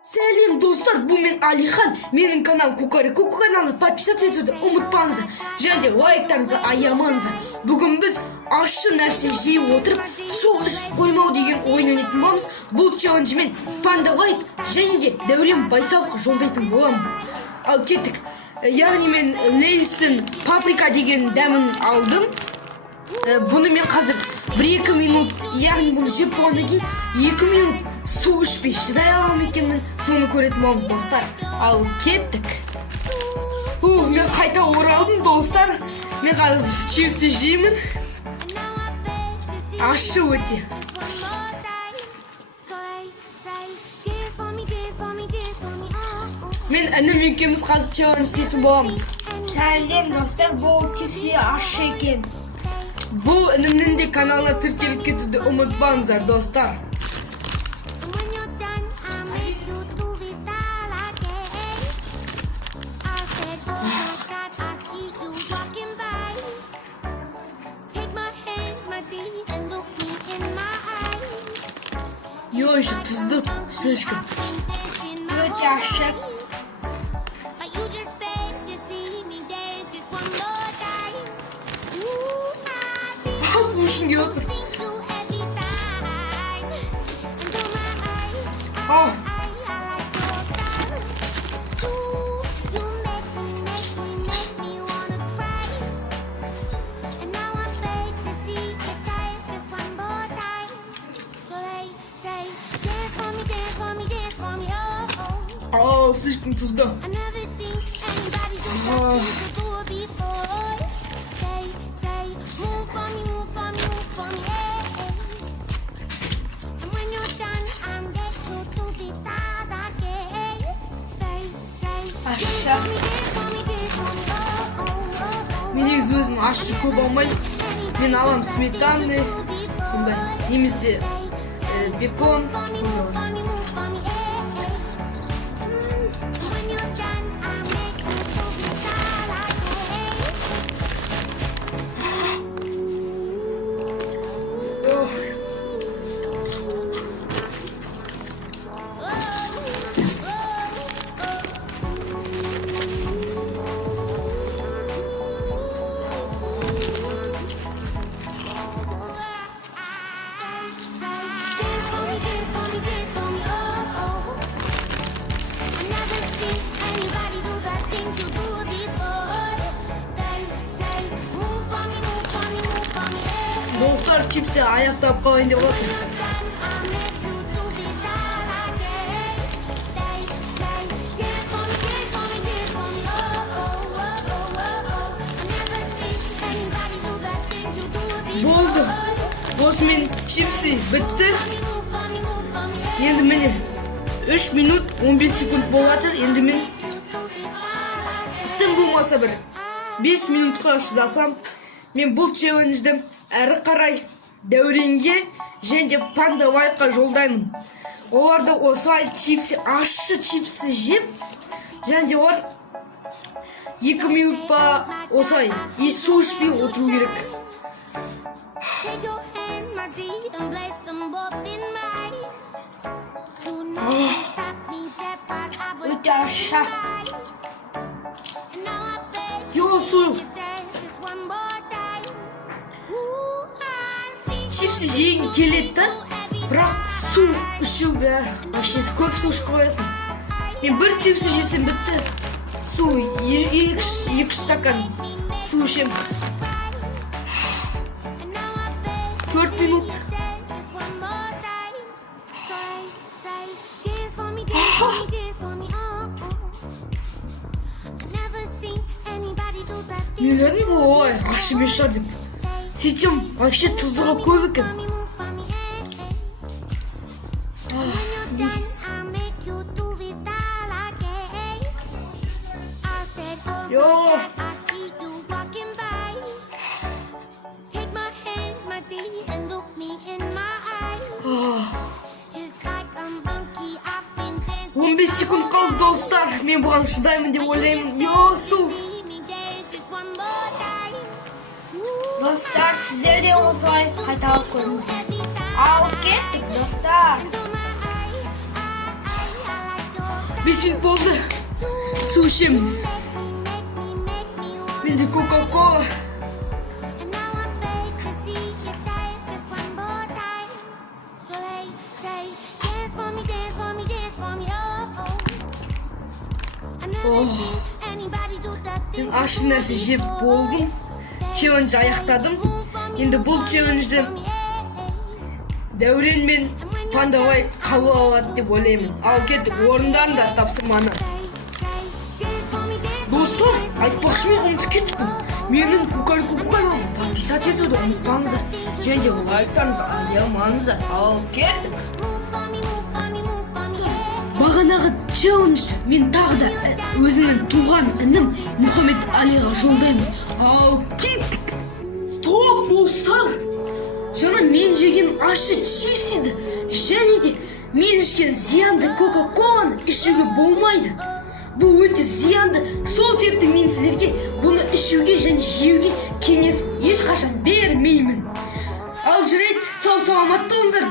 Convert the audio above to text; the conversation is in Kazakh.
Сәлем достар, бұл мен Алихан. Менің канал Кукареку каналына подписаться етуді ұмытпаңыздар. Және де лайктарыңызды аямаңыздар. Бүгін біз ащы нәрсе жей отырып, су ішіп қоймау деген ойын ойнайтын боламыз. Бұл челленджмен Панда Лайт және де Дәурен Байсаловқа жолдайтын боламын. Ал кеттік. Яғни мен Лейстің паприка деген дәмін алдым. Бұны мен қазір 1-2 минут, яғни бұны жеп болғаннан кейін 2 минут су ішпей шыдай аламын екенмін, соны көретін боламыз достар. Ал кеттік. Мен қайта оралдым достар. Мен қазір чипсы жеймін. Ащы өте. Мен інім екеуміз қазір челлендж істейтін боламыз. Сәлем достар, бұл чипсы ащы екен. Бұл інімнің де каналына тіркеліп кетуді ұмытпаңыздар достар. Еще тұзды слишком. Өте ащы. Слушай, не отыр. Слишком тұзды. Мен негізі өзім ащы көп алмаймын. Мен аламын сметанный, сондай, немесе бекон. Dostlar çipsi аяқтап қалайын деп отыр. Болды. Осымен чипси бітті. Енді міне 3 минут 15 секунд болатыр. Енді мен тым болмаса бір 5 минутқа шыдасам, мен бұл челленджді әрі қарай Дәуренге және де Панда Лайтқа жолдаймын. Оларды осылай чипсы, ащы чипсы жеп, және де олар 2 минут па осылай еш су ішпей отыру керек. Өте ащы. Су. Чипсы жейін келеді, бірақ су ішу бе, вообще көп су ішіп қоясың. Мен бір чипсы жесем бітті, су 2 стакан су ішем. 4 минут. Нелердің ғой, ащы бе шығар деп. Сөйтсем, вообще тұздыға көп екен. Он 15 секунд қалды достар. Мен бұған шыдаймын деп ойлаймын. Су. Dostlar, sizlere de olsay қайталап көріңіздер. Al kеттік достар. 5 минут болды. Су ішемін. Менде Кока-Кола. Мен ащы нәрсе жеп болдым. Челлендж аяқтадым. Енді бұл челленджді Дәурен мен Пандалай қабыл алады деп ойлаймын. Ал кеттік, орындарында тапсырманы. Достар, айтпақшымен ұмытып кеттім. Менің Кукари-Куку-каналыма подписать етуді ұмытпаңыздар. Және де лайктарыңызды аямаңыздар. Ал кеттік. Бағанағы челлендж мен тағы да өзімнің туған інім Мұхаммед Алиға жолдаймын. Ал кеттік. Стоп, достар. Жаңа мен жеген ащы чипсиді және де мен ішкен зиянды Кока-Коланы ішуге болмайды. Бұл өте зиянды. Сол себепті мен сіздерге бұны ішуге және жеуге кеңес ешқашан бермеймін. Ал жүрейді, сау-саламат болыңыздар